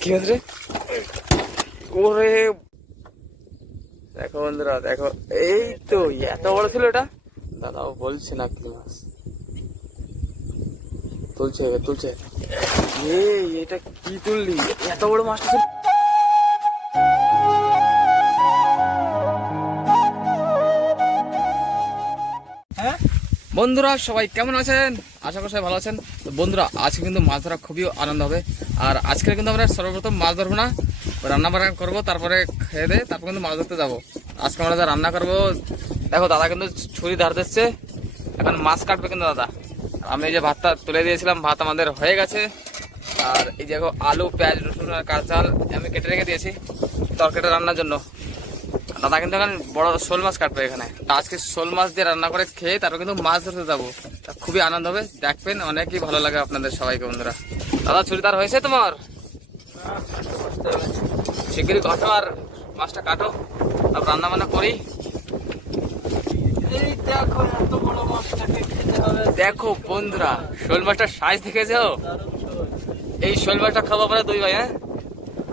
কি হচ্ছে ওরে। দেখো বন্ধুরা দেখো এই তো এত বড় ছিল এটা? দাদাও বলছে না কি মাছ। তুলছে তুলছে। এই এটা কি তুললি? এত বড় মাছটা ছিল। হ্যাঁ? বন্ধুরা সবাই কেমন আছেন? আশা করি সবাই ভালো আছেন। তো বন্ধুরা আজকে কিন্তু মাছ ধরা খুবই আনন্দ হবে। আর আজকে কিন্তু আমরা সর্বপ্রথম মাছ ধরবো না, রান্না বান্না করব, তারপরে খেয়ে দে তারপর কিন্তু মাছ ধরতে যাব। আজকে আমরা যা রান্না করব, দেখো দাদা কিন্তু ছুরি ধার দিচ্ছে, এখন মাছ কাটবে কিন্তু দাদা। আমি এই যে ভাতটা তুলে দিয়েছিলাম, ভাত আমাদের হয়ে গেছে। আর এই দেখো আলু, পেঁয়াজ, রসুন আর কাঁচাল আমি কেটে রেখে দিয়েছি তরকারিটা রান্নার জন্য। দাদা কিন্তু এখন বড় শোল মাছ কাটবে এখানে। আজকে শোল মাছ দিয়ে রান্না করে খেয়ে তারপর কিন্তু মাছ ধরতে যাব। খুবই আনন্দ হবে, দেখবেন, অনেকই ভালো লাগে আপনাদের সবাইকে বন্ধুরা। দাদা, চুড়িদার হয়েছে তোমার? শিগগিরই ঘটো আর মাছটা কাটো। আর রান্না বান্না করি। দেখো বন্ধুরা, শোল মাছটার সাইজ দেখেছ। এই শোল মাছটা খাব আমরা দুই ভাই হ্যাঁ?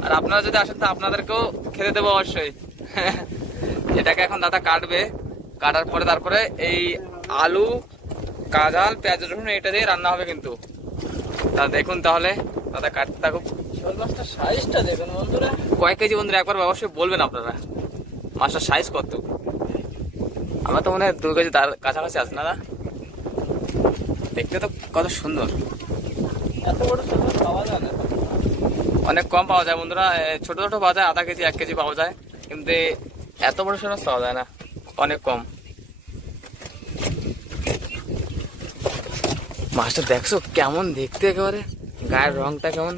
আর আপনারা যদি আসেন তো আপনাদেরকেও খেতে দেবো অবশ্যই। এটাকে এখন দাদা কাটবে। কাটার পরে তারপরে এই আলু কাজাল পেঁয়াজ, রসুন, এটা দিয়ে রান্না হবে কিন্তু। তা দেখুন তাহলে। দাদা কাটতে থাকুক। শোল মাছটার সাইজটা দেখুন বন্ধুরা। কয়েক কেজি বন্ধুরা একবার অবশ্যই বলবেন আপনারা। মাছটার সাইজ কত? আমার তো মনে হয় দু কেজি তার কাছাকাছি আছে না দাদা? দেখতে তো কত সুন্দর। এত বড় মাছ পাওয়া যায় না। অনেক কম পাওয়া যায় বন্ধুরা। ছোট ছোট পাওয়া যায় আধা কেজি এক কেজি পাওয়া যায়। কিন্তু এত বড় মাছ পাওয়া যায় না। অনেক কম। মাছটা দেখছ কেমন দেখতে একেবারে? গায়ের রংটা কেমন?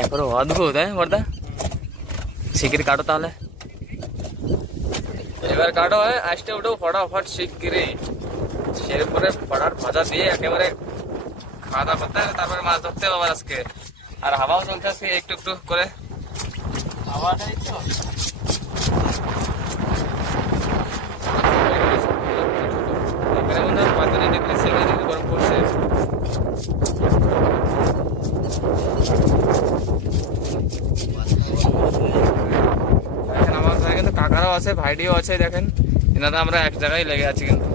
একবারে অদ্ভুত হ্যাঁ বর্দা? শিগগিরি কাটো তাহলে। এবার কাটো, হয় আসতে উঠো ফটাফট শিগগিরি সের উপরে ফটার ভাজা দিয়ে একেবারে খাওয়া দাওয়া করতে হবে, তারপরে মাছ ধরতে হবে আজকে। আর হাওয়াও চলছে আজকে, একটু একটু করে। হাওয়াটাই তো। গরম পড়ছে দেখেন আমার ঘরে কিন্তু কাকারাও আছে ভাইডিও আছে দেখেন। এনারা আমরা এক জায়গায় লেগে আছি কিন্তু।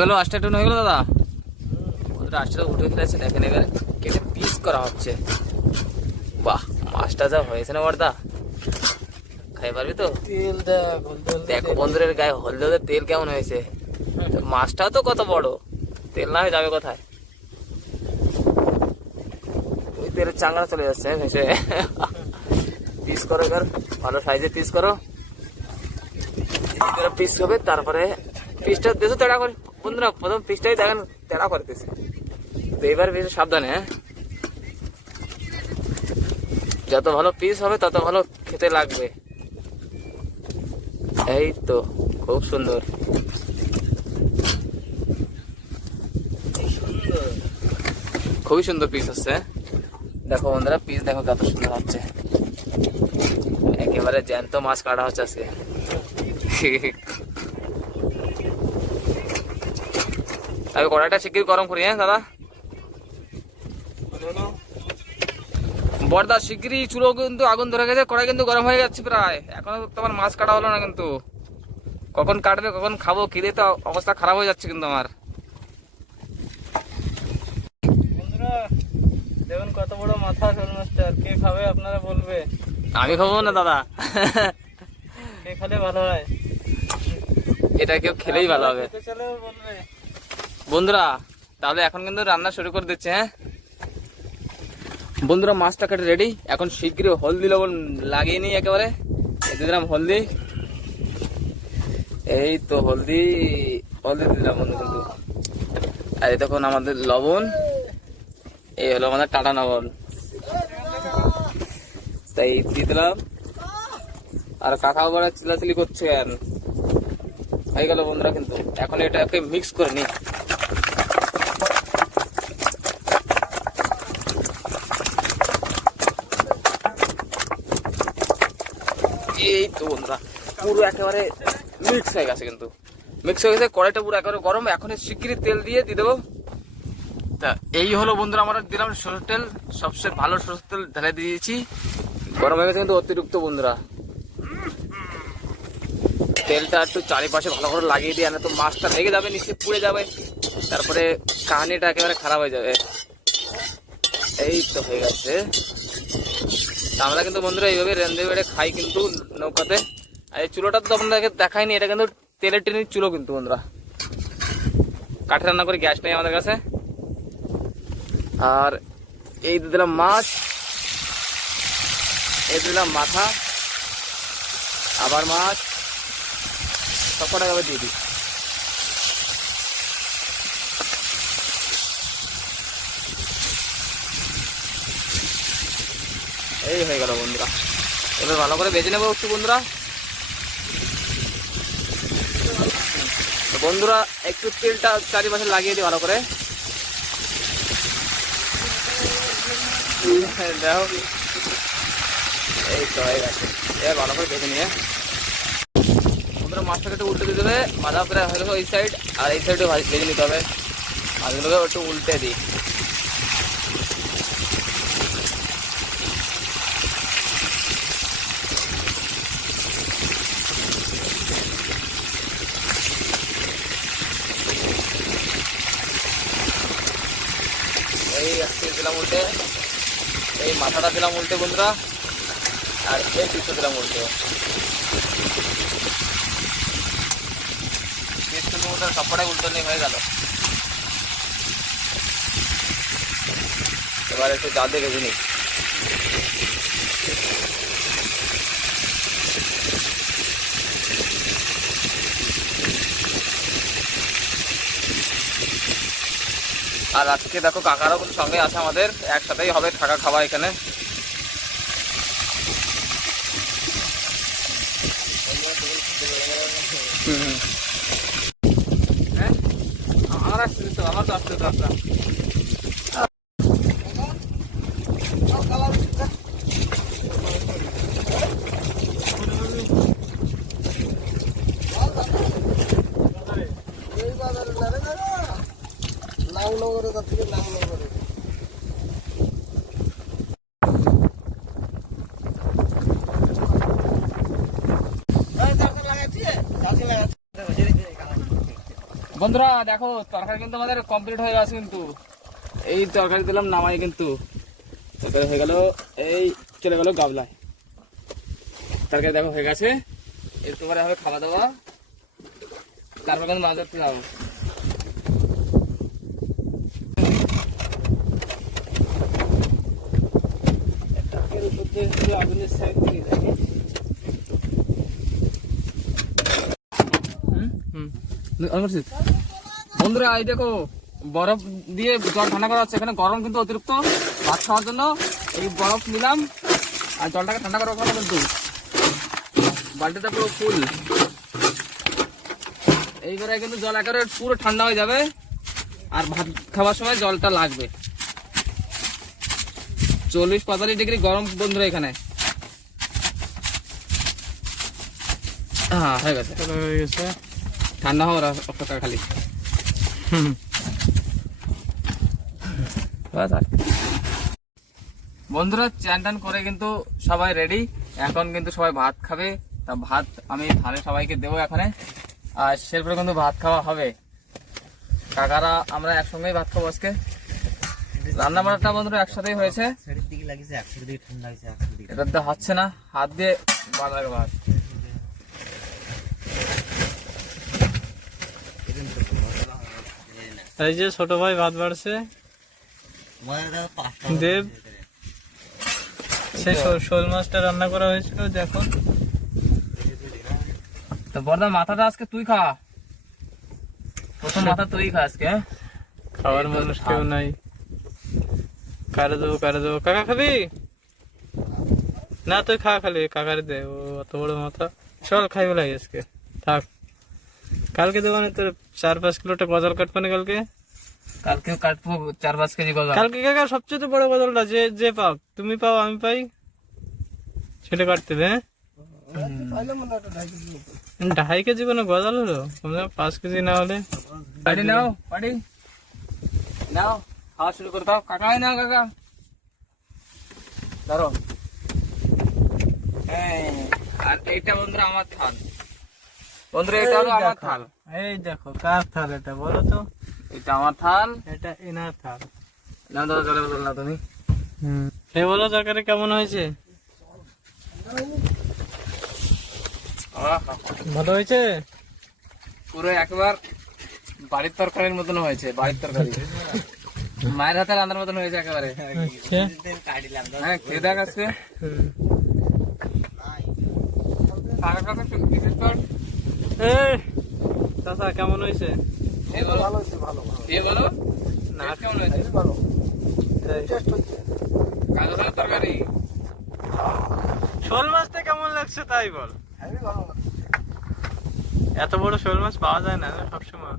হলো আটটা টন হয়ে গেলো দাদা? ওদের আটটা উঠে ফেলেছে দেখেন এবারে কেটে পিস করা হচ্ছে। বাহ মাছটা যা হয়েছে না বর্দা খাই পারবি তো? তেল দেখো বন্ধুরের গায়ে হলদের তেল কেমন হয়েছে? মাছটাও তো কত বড়। তেল না হয়ে যাবে কোথায়? ওই তেলের চাঙ্গা চলে যাচ্ছে ভেসে পিস করো এবার, ভালো সাইজে পিস করো। পিস হবে তারপরে পিসটা দেশো তেড়া করে। বন্ধুরা, প্রথম পিসটাই দেখেন তেড়া করতেছে। তো এবার বেশি সাবধানে হ্যাঁ। যত ভালো পিস হবে, তত ভালো খেতে লাগবে। এই তো, খুব সুন্দর। খুবই সুন্দর পিস হচ্ছে। দেখো বন্ধুরা পিস দেখো কত সুন্দর হচ্ছে। একেবারে জ্যান্ত মাছ কাটা হচ্ছে আজকে। তবে কড়াইটা শিগগির গরম করি হ্যাঁ দাদা? বর্দা শিগগিরই চুলো কিন্তু আগুন ধরে গেছে, কড়াই কিন্তু গরম হয়ে যাচ্ছে প্রায়। এখনও তোমার মাছ কাটা হলো না কিন্তু। কখন কাটবে, কখন খাব, খিদে তো অবস্থা খারাপ হয়ে যাচ্ছে কিন্তু আমার বন্ধুরা দেখুন কত বড় মাথা শোল মাছটার কে খাবে আপনারা বলবে। আমি খাব না দাদা? কে খেলে ভালো হয়? এটা কেউ খেলেই ভালো হবে। বন্ধুরা তাহলে এখন কিন্তু রান্না শুরু করে দিচ্ছে হ্যাঁ? বন্ধুরা মাছটা কেটে রেডি এখন শীঘ্রই হলদি লবণ লাগিয়ে নিই একেবারে। দিলাম হলদি। এই তো হলদি হলদি দিলাম বন্ধু কিন্তু। আর এই তখন আমাদের লবণ। এই হলো আমাদের টাটা লবণ তাই দিয়ে দিলাম। আর কাকা করে চিলাচিলি করছে হয়ে গেল বন্ধুরা কিন্তু। এখন এটাকে মিক্স করে নি এই তো বন্ধুরা, পুরো একেবারে মিক্স হয়ে গেছে কিন্তু। মিক্স হয়ে গেছে, কড়াইটা পুরো একেবারে গরম। এখন শিগগিরই তেল দিয়ে দিয়ে দেবো। তা এই হলো বন্ধুরা আমরা দিলাম সরষের তেল। সবচেয়ে ভালো সরষের তেল ঢেলে দিয়েছি। গরম হয়ে গেছে কিন্তু অতিরিক্ত বন্ধুরা। তেলটা একটু চারিপাশে ভালো করে লাগিয়ে দিয়ে না তো মাছটা লেগে যাবে নিচে পুড়ে যাবে। তারপরে কাহানিটা একেবারে খারাপ হয়ে যাবে। এই তো হয়ে গেছে। আমরা কিন্তু বন্ধুরা এইভাবে রেন্দে বেড়ে খাই কিন্তু নৌকাতে। আর এই চুলোটা তো আপনাদেরকে দেখাইনি, এটা কিন্তু তেলের টেনের চুলো কিন্তু বন্ধুরা। কাঠে রান্না করে গ্যাস নেই আমাদের কাছে। আর এই দিলাম মাছ। এই দিলাম মাথা। আবার মাছ। সব এবার দিয়ে দিই। এই হয়ে গেল বন্ধুরা। এবার ভালো করে বেজে নেব একটু বন্ধুরা। বন্ধুরা, একটু তেলটা চারিপাশে লাগিয়ে দিই ভালো করে। দেখো এই তো এবার ভালো করে বেজে নিয়ে বন্ধুরা মাছটাকে একটু উল্টে দিয়ে দেবে মাথা প্রায় ওই সাইড আর এই সাইডে ভেজে নিতে হবে মাছগুলোকে একটু উল্টে দিই এই দিলাম উল্টে। এই মাথাটা দিলাম উল্টে বন্ধুরা, আর এই পিসটা দিলাম উল্টে। বন্ধুরা, সবকটাই উল্টো নিয়ে হয়ে গেল। এবার একটু জল দিয়ে নিই। আর আজকে দেখো কাকারাও কিন্তু সঙ্গে আছে আমাদের, একসাথেই হবে থাকা খাওয়া এখানে হুম। হ্যাঁ? আমার আসতে আমার তো আসছে তো আপনার বন্ধুরা, দেখো, তরকারি কিন্তু আমাদের কমপ্লিট হয়ে গেছে কিন্তু। এই তরকারি দিলাম, নামাই কিন্তু। তরকারি হয়ে গেল, এই চলে গেল গাবলায়। তরকারি দেখো হয়ে গেছে। একটু পরে হবে খাওয়া দাওয়া। তারপর কিন্তু মাছ ধরতে যাব। দিয়ে আগুনের সাইড দিয়ে দেখে বন্ধুরা, এই দেখো, বরফ দিয়ে জল ঠান্ডা করা হচ্ছে। এখানে গরম কিন্তু অতিরিক্ত। ভাত খাওয়ার জন্য এই বরফ নিলাম। আর জলটাকে ঠান্ডা করা হলো কিন্তু বালতিটা পুরো ফুল। এইবারে কিন্তু জল একেবারে পুরো ঠান্ডা হয়ে যাবে। আর ভাত খাওয়ার সময় জলটা লাগবে। চল্লিশ পঁয়তাল্লিশ ডিগ্রি গরম বন্ধুরা এখানে। হ্যাঁ হয়ে গেছে। হয়ে গেছে। ঠান্ডা হওয়ার অপেক্ষা খালি। বন্ধুরা চান টান করে কিন্তু সবাই রেডি এখন কিন্তু সবাই ভাত খাবে। তা ভাত আমি থালে সবাইকে দেবো এখানে। আর সেরপরে কিন্তু ভাত খাওয়া হবে। কাকারা আমরা একসঙ্গেই ভাত খাব আজকে। রান্না বান্নাটা বন্ধুরা একসাথেই হয়েছে। এটা তো হচ্ছে না হাত দিয়ে বাঁধা লাগে এই যে ছোট ভাই ভাত বাড়ছে। দেব। সেই শোল- মাছটা রান্না করা হয়েছিল দেখুন তো বর্দা মাথাটা আজকে তুই খা। প্রথম মাথা তুই খা আজকে? খাওয়ার মানুষ কেউ নাই। কারে দেবো কারে দেবো? কাকা খাবি? না তুই খা খালি কাকারে দে ও অত বড় মাথা। চল খাই বলাই আজকে। থাক। কালকে দেবো না তোর চার পাঁচ কিলোটা গজাল কাটবানে কালকে? কালকেও কাটবো চার পাঁচ কেজি গজা কালকে কাকা সবচেয়ে বড় গজালটা যে যে পাও তুমি পাও আমি পাই। সেটা কাটতে হবে হ্যাঁ? ঢাই কেজি কোনো গজাল হলো? পাঁচ কেজি না হলে। পাটি নাও পাটি। নাও। খাওয়া শুরু করে দাও। কাকা না কাকা। ধরো হ্যাঁ আর এইটা বন্ধুরা আমার থাল। বন্ধুরা এটা হলো আমার থাল। এই দেখো কার থাল এটা বলো তো? এটা আমার থাল। এটা এনার থাল। না দাদা চলে বলো না তুমি। হুম। সে বলো তরকারি কেমন হয়েছে? ভালো হয়েছে? পুরো একবার বাড়ির তরকারির মতন হয়েছে বাড়ির তরকারি। মায়ের হাতে রান্নার মতন হয়েছে একেবারে। আচ্ছা। হ্যাঁ খেয়ে দেখ আজকে। চাচা কেমন হয়েছে? না। কেমন তরকারি? শোল মাছটা কেমন লাগছে তাই বল। এত বড় শোল মাছ পাওয়া যায় না না সবসময়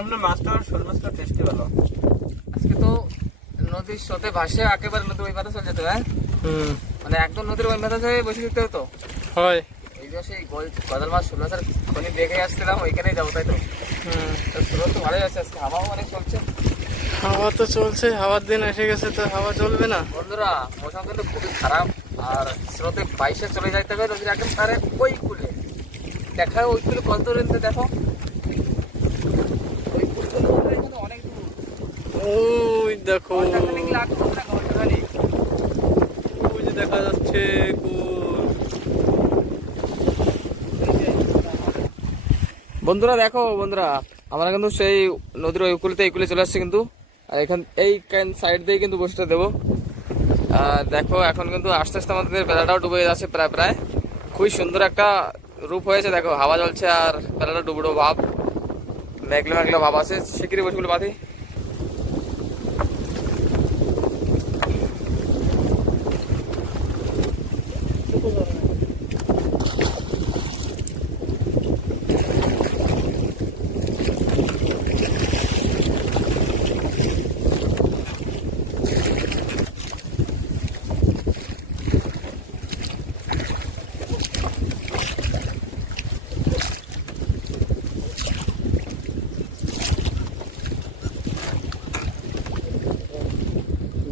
আপনার মাছটা আর শোল মাছটা টেস্টি ভালো। আজকে তো নদীর স্রোতে ভাসে একেবারে ওই চলে যেত হ্যাঁ? মানে একদম নদীর ওই বসে থাকতে হতো। হয়। এই যে সেই মাছ হাজার খনি দেখে আসছিলাম ওইখানেই যাব তাই তো? তো স্রোত তো ভালোই আছে আজকে হাওয়াও অনেক চলছে। হাওয়া তো চলছে হাওয়ার দিন এসে গেছে তো হাওয়া চলবে না। বন্ধুরা মৌসুম কিন্তু খুবই খারাপ আর স্রোতে বাইশে চলে যাইতে হবে নদীর একদম তারে ওই কুলে। দেখা ওই কুলে কত দেখো ওই কুল তো বন্ধুরা এখানে অনেক দূর ওই দেখো। ওই যে দেখা যাচ্ছে বন্ধুরা দেখো বন্ধুরা আমরা কিন্তু সেই নদীর ওই কুলিতে এই কুলে চলে আসছি কিন্তু। আর এখান এই সাইড দিয়ে কিন্তু বসিটা দেবো। আর দেখো এখন কিন্তু আস্তে আস্তে আমাদের বেলাটাও ডুবে যাচ্ছে প্রায় প্রায়। খুবই সুন্দর একটা রূপ হয়েছে দেখো হাওয়া চলছে আর বেলাটা ডুবো ডুবো ভাব। মেঘলা মেঘলা ভাব আছে। শিগগিরই বসে বাঁধি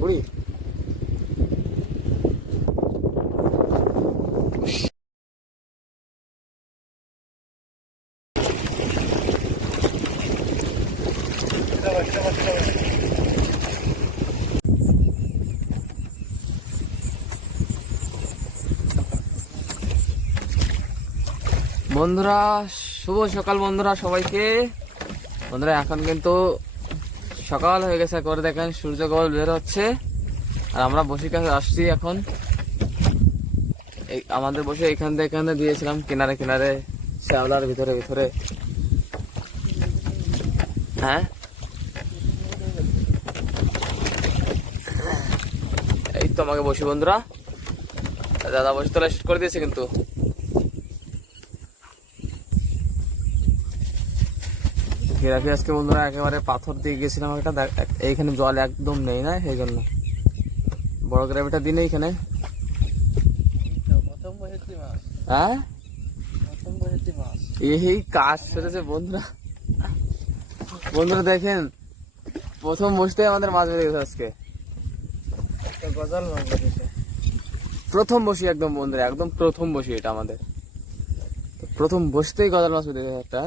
বুড়ি বন্ধুরা, শুভ সকাল বন্ধুরা সবাইকে। বন্ধুরা, এখন কিন্তু সকাল হয়ে গেছে। করে দেখেন, সূর্য গোল বের হচ্ছে। আর আমরা বসে কাছে আসছি এখন। আমাদের বসে এখান থেকে এখানে দিয়েছিলাম কিনারে কিনারে, শ্যাওলার ভিতরে ভিতরে। হ্যাঁ? এই তো আমাকে বসি বন্ধুরা। দাদা বসে তোলা শুট করে দিয়েছে কিন্তু। ঘেরাফি আজকে বন্ধুরা একেবারে পাথর দিয়ে গেছিলাম একটা এইখানে জল একদম নেই না সেই জন্য। বড় গ্রাভিটা দিন এইখানে। প্রথম হ্যাঁ? এই কাজ সেরেছে বন্ধুরা। বন্ধুরা দেখেন প্রথম বসতে আমাদের মাছ বেড়ে গেছে আজকে। একটা গজাল মাছ প্রথম বসি একদম বন্ধুরা একদম প্রথম বসি এটা আমাদের। প্রথম বসতেই গজাল মাছ বেঁধে গেছে একটা।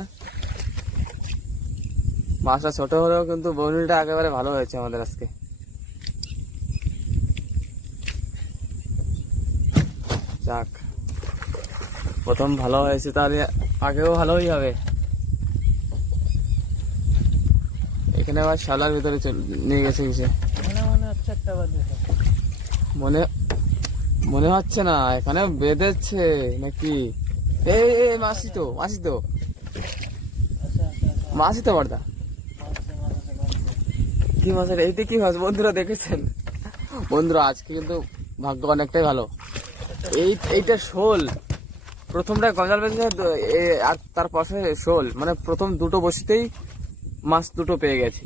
মাছটা ছোট হলেও কিন্তু বনিটা একেবারে ভালো হয়েছে আমাদের আজকে। যাক প্রথম ভালো হয়েছে তাহলে আগেও ভালোই হবে। এখানে আবার শালার ভিতরে চল- নিয়ে গেছে কিসে? মনে মনে হচ্ছে মনে মনে না এখানে বেঁধেছে নাকি? এই মাসি তো মাসি তো আচ্ছা আচ্ছা মাসি তো বর্দা। কি মাছের এইটা কি মাছ বন্ধুরা দেখেছেন? বন্ধুরা, আজকে কিন্তু ভাগ্য অনেকটাই ভালো। এই, এইটা শোল। প্রথমটা গজাল বেঁধেছে আর তার পাশে শোল। মানে প্রথম দুটো বসিতেই মাছ দুটো পেয়ে গেছি।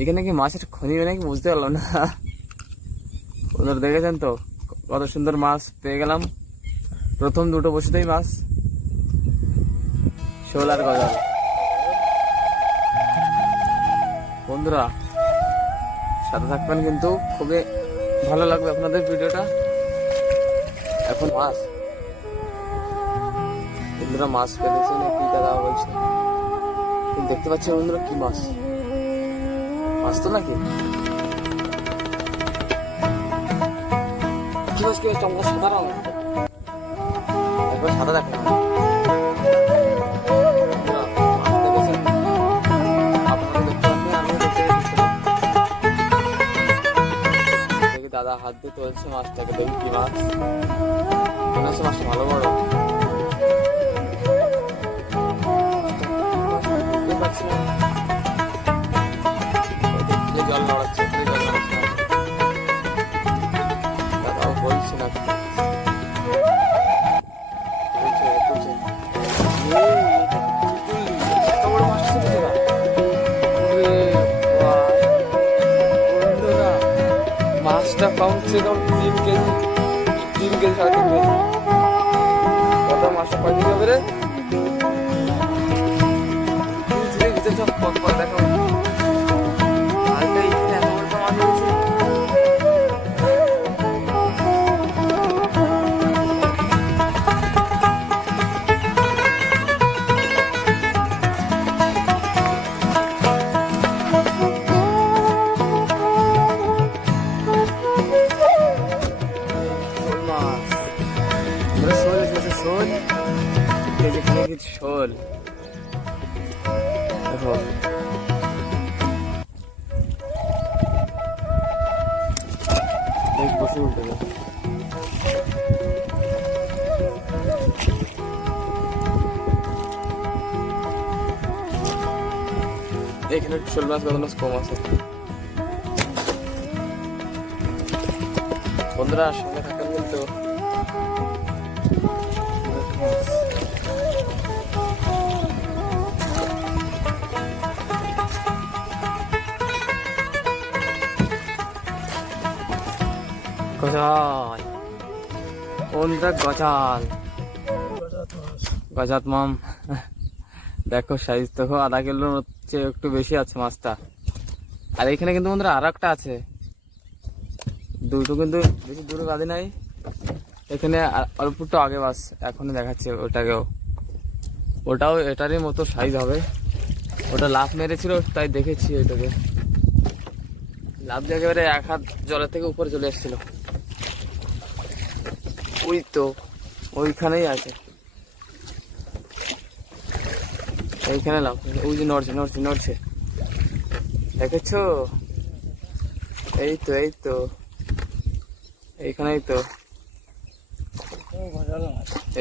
এখানে কি মাছের খনি নাকি? বুঝতে পারলাম না। বন্ধুরা, দেখেছেন তো? কত সুন্দর মাছ পেয়ে গেলাম। প্রথম দুটো বসিতেই মাছ, শোল আর গজাল। বন্ধুরা, সাথে থাকবেন কিন্তু খুবই ভালো লাগবে আপনাদের ভিডিওটা। এখন মাছ। বন্ধুরা, মাছ পেলেছে না কি দাদা বলছে? দেখতে পাচ্ছি বন্ধুরা কি মাছ? মাছ তো নাকি? মাছ কি সাদা রঙ সাদা দেখো হাত দিয়ে তুলছে মাছটাকে দেখি কি মাছ। মনে হচ্ছে মাছটা ভালো বড়। মাছ কত মাছ কম আছে বন্ধুরা সঙ্গে থাকেন কিন্তু গজাল বন্ধুরা গজাল গজাত মাম দেখো সাইজ দেখো আধা কিলোর হচ্ছে একটু বেশি আছে মাছটা। আর এখানে কিন্তু বন্ধুরা আর একটা আছে। দুটো কিন্তু বেশি দূরে বাঁধে নাই। এখানে অল্প একটু আগে বাস এখনই দেখাচ্ছে ওটাকেও। ওটাও এটারই মতো সাইজ হবে। ওটা লাভ মেরেছিল, তাই দেখেছি ওইটাকে লাভ দিয়ে একেবারে এক হাত জলের থেকে উপরে চলে এসেছিল। ওই তো, ওইখানেই আছে। এইখানে লাভ ওই যে নড়ছে নড়ছে নড়ছে। দেখেছ? এই তো এই তো। এইখানেই তো।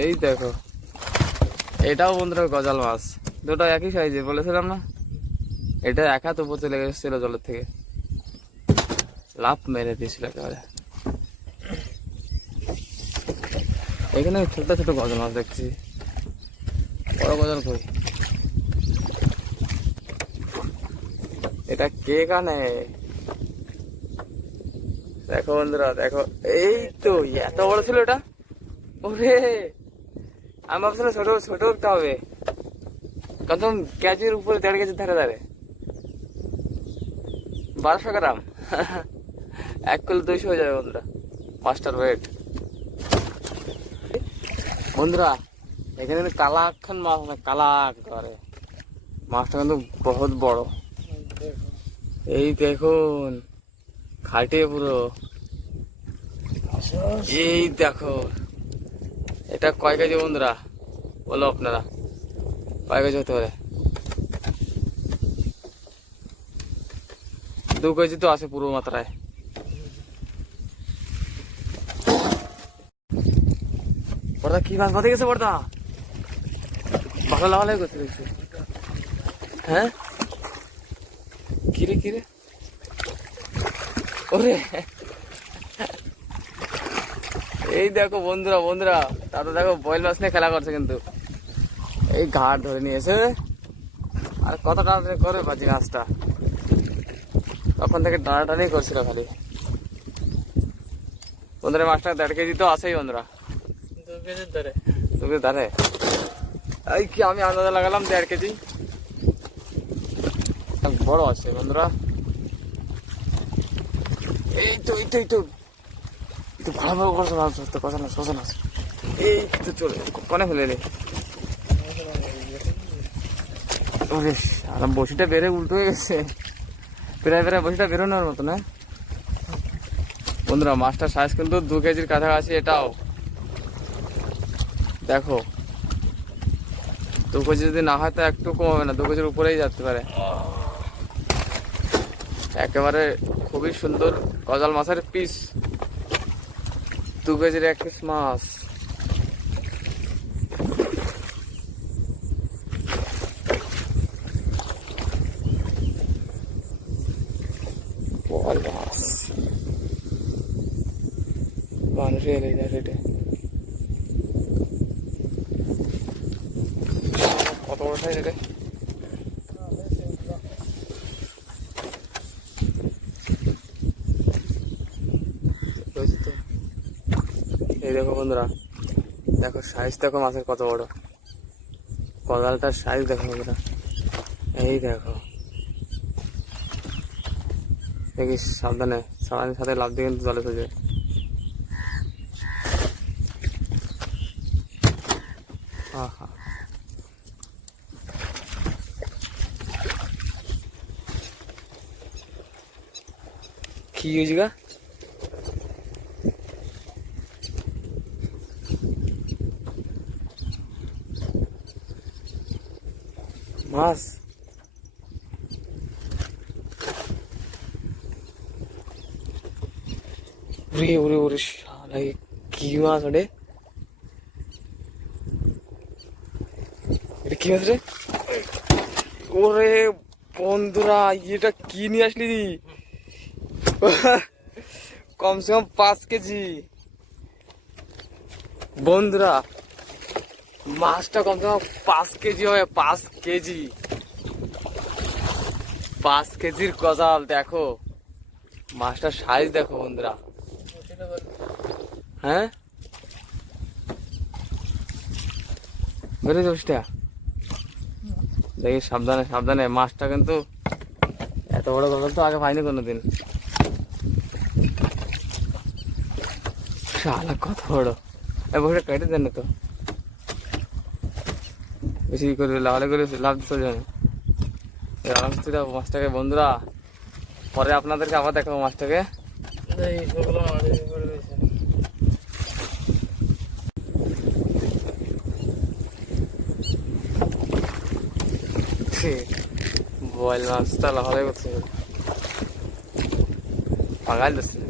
এই দেখো। এটাও বন্ধুরা গজাল মাছ। দুটো একই সাইজে বলেছিলাম না? এটা এক হাত উপর চলে গেছিল জলের থেকে। লাভ মেরে দিয়েছিল একেবারে। এখানে ছোট ছোট গজাল মাছ দেখছি। বড় গজাল কই? এটা কে কানে দেখো বন্ধুরা, দেখো। এই তো, এত বড় ছিল এটা? ওরে, আমি ভাবছিলাম ছোট ছোট একটা হবে। কত কেজির উপরে দেড় কেজির ধারে ধারে বারোশো গ্রাম? এক কিলো দুইশো হয়ে যাবে বন্ধুরা। Master wait. বন্ধুরা, এখানে কিন্তু কালা খান মাছ না কালা করে। মাছটা কিন্তু বহুত বড়। এই দেখুন খাটিয়ে পুরো। এই দেখো এটা কয় কেজি বন্ধুরা? বলো আপনারা কয় কেজি হতে পারে? দু কেজি তো আছে পুরো মাত্রায়। বড়দা কি মাছ বাঁধে গেছে বড়দা? ভালো লাগালে করতে হ্যাঁ? কিরে কিরে? ওরে। এই দেখো বন্ধুরা বন্ধুরা দাদা দেখো বয়েল মাছ নিয়ে খেলা করছে কিন্তু। এই ঘাট ধরে নিয়েছে আর কত টানাটানি করে বাজি মাছটা তখন থেকে টানাটানি করছিল খালি। বন্ধুরা মাছটা দেড় কেজি তো আছেই বন্ধুরা। দু কেজির ধরে তুমি দাঁড়ে এই কি আমি আন্দাজে লাগালাম দেড় কেজি। বড় আছে, বন্ধুরা। এই তো এই তো এই তো। তো ভালো ভালো করছে মাছ ধরতে কথা না শোষণ আছে এই তো চলে কনে ফেলে রে সারা বসিটা বেড়ে উল্টো হয়ে গেছে। প্রায় প্রায় বসিটা বেরোনোর মতো না বন্ধুরা মাছটার সাইজ কিন্তু দু কেজির কাছাকাছি, এটাও। দেখো। দু কেজি যদি না হয়, তো একটু কমাবে না, দু কেজির উপরেই যেতে পারে। একেবারে খুবই সুন্দর গজাল মাছের পিস দু কেজির এক পিস মাছ বল মাছ মানুষের এই জায়গাটা কত বড় সাইজ এটা বুঝলি তো? এই দেখো বন্ধুরা দেখো সাইজ দেখো মাছের কত বড়। কদালটার সাইজ দেখো বন্ধুরা এই দেখো। দেখিস সাবধানে। সারানির সাথে লাভ দিয়ে কিন্তু জলে আহা। কি হয়েছে গা? মাছ। ওরে ওরে ওরে, শালা কি মাছ ওরে এটা কি মাছ রে? ওরে বন্ধুরা, এটা কি নিয়ে আসলি কমসে কম পাঁচ কেজি। বন্ধুরা মাছটা কমসে কম পাঁচ কেজি হবে, পাঁচ কেজি। পাঁচ কেজির গজাল, দেখো। মাছটার সাইজ দেখো বন্ধুরা। হ্যাঁ? বেরো দোষটা দেখি সাবধানে সাবধানে। মাছটা কিন্তু এত বড় গজাল তো আগে পাইনি কোনোদিন। শালা কত বড়। এ বসে কেটে দেন তো। বেশি করে লাগালে করে লাভ যাবে আরামসে মাছটাকে বন্ধুরা পরে আপনাদেরকে আবার দেখাবো মাছটাকে। বয়েল মাছটা লাফালাই করছে। পাগাল দিচ্ছে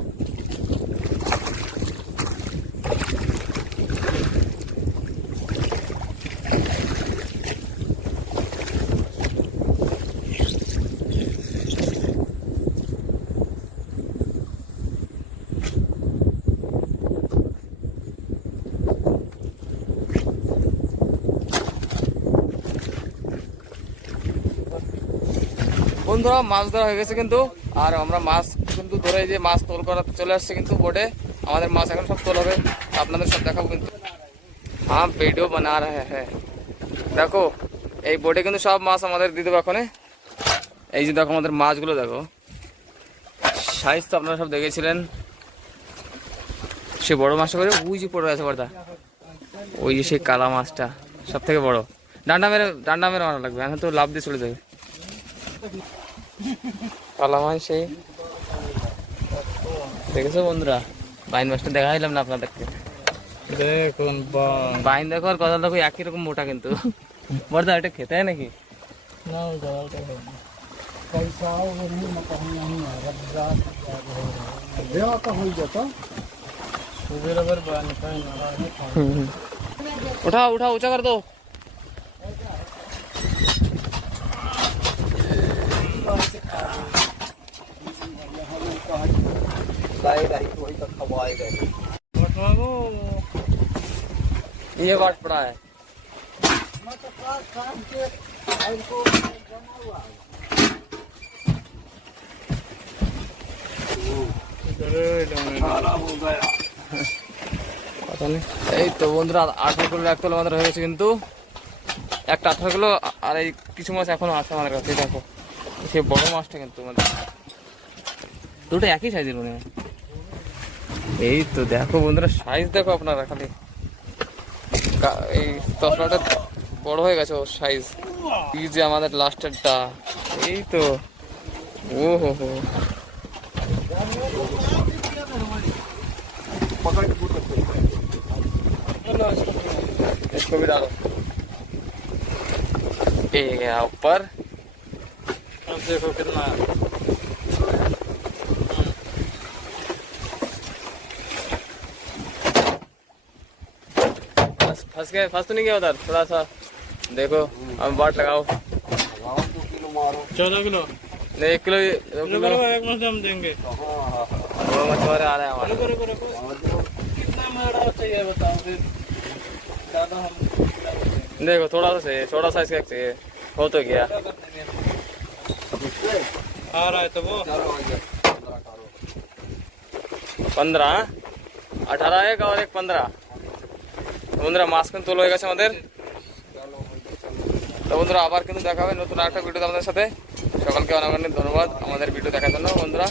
বন্ধুরা মাছ ধরা হয়ে গেছে কিন্তু। আর আমরা মাছ কিন্তু ধরে যে মাছ তোল করা চলে আসছে কিন্তু বোটে আমাদের মাছ এখন সব তোল হবে, আপনাদের সব দেখাবো কিন্তু। হ্যাঁ ভিডিও বানা রহে হ্যাঁ দেখো, এই বোটে কিন্তু সব মাছ আমাদের দিয়ে দেবো এখন এই যে দেখো আমাদের মাছগুলো দেখো। সাইজ তো আপনারা সব দেখেছিলেন। সে বড় মাছটা করে, ওই যে পড়ে আছে পর্দা। ওই যে সেই কালা মাছটা সব থেকে বড়। ডান্ডা মেরে ডান্ডা মেরে মারা লাগবে, এখন তো লাভ দিয়ে চলে যাবে। কালা মাছ সেই দেখেছো বন্ধুরা বাইন মাছটা দেখা দিলাম না আপনাদেরকে দেখুন বাহ বাইন দেখো আর কথা দেখো একই রকম মোটা কিন্তু বর্দা এটা খেতে হয় নাকি না জলটা সুদের আবার বানি পাই না उठाओ उठाओ ऊंचा कर दो ये बाट पड़ा है কথা নেই। এই তো বন্ধুরা আঠারো কিলো এক কিলো আমাদের হয়ে গেছে কিন্তু একটা আঠারো কিলো আর এই কিছু মাছ এখনো আছে আমাদের কাছে দেখো সে বড় মাছটা কিন্তু আমাদের দুটো একই সাইজের মনে হয় এই তো দেখো বন্ধুরা সাইজ দেখো আপনারা খালি কা- এই তসলাটা বড় হয়ে গেছে ওর সাইজ এই যে আমাদের লাস্টেরটা এই তো ও হো হো इसको भी डालो ये गया ऊपर अब देखो कितना। फंस फंस गए फंस तो नहीं गया उधर थोड़ा सा। देखो अब बाट लगाओ। चौदह किलो। नहीं एक किलो दो किलो। एक हम देंगे। वो मछुआरे आ रहे हैं हमारे। कितना मेरा चाहिए बताओ फिर। ज़्यादा हम देखो थोड़ा सा चाहिए छोटा साइज़ का चाहिए। हो तो गया आ रहा है तो वो पंद्रह अठारह एक और एक पंद्रह বন্ধুরা মাছ কিন্তু তোলা হয়ে গেছে আমাদের তো বন্ধুরা আবার কিন্তু দেখা হবে নতুন আরেকটা ভিডিও আমাদের সাথে সকলকে অনেক অনেক ধন্যবাদ আমাদের ভিডিও দেখার জন্য বন্ধুরা